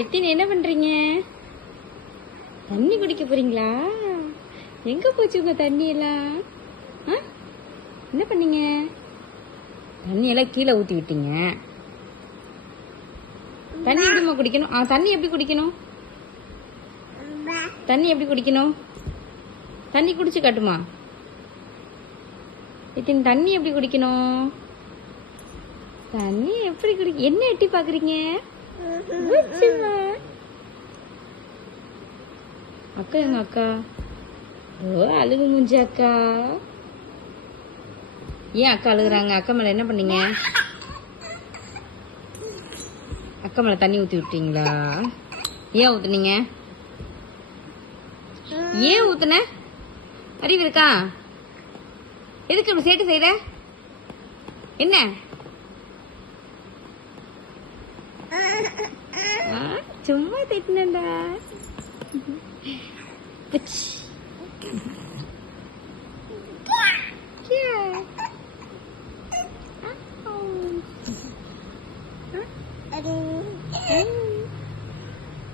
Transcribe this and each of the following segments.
லித்தின் என்ன பண்றீங்க? தண்ணி குடிக்க போறீங்களா? எங்க போச்சு உங்க தண்ணி எல்லாம் ஆ? என்ன பண்ணீங்க? தண்ணி எல்லாம் கீழே ஊத்தி விட்டீங்க. தண்ணி எப்படிமா குடிக்கணும்? ஆ தண்ணி எப்படி குடிக்கணும்? தண்ணி எப்படி குடிக்கணும்? தண்ணி குடிச்சு காட்டுமா? இத்தின் தண்ணி எப்படி குடிக்கணும்? தண்ணி எப்படி குடி என்ன எட்டி பாக்குறீங்க? அக்கா எங்க அக்கா? ஓ அழுகு மூஞ்சி அக்கா. ஏன் அக்கா அழுகுறாங்க? அக்கா மேல என்ன பண்ணீங்க? அக்கா மேல தண்ணி ஊத்தி விட்டீங்களா? ஏன் ஊத்துனீங்க? ஏன் ஊத்துன? அறிவு இருக்கா? எதுக்கு நம்ம சேட்டு செய்யற என்ன? சும்மா திட்டினண்டா.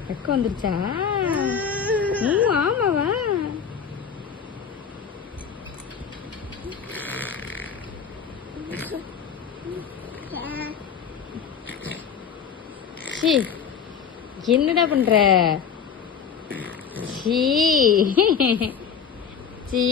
வெக்கம் வந்துருச்சா? ம் ஆமாவா சி. என்னடா பண்ற? சி. சி.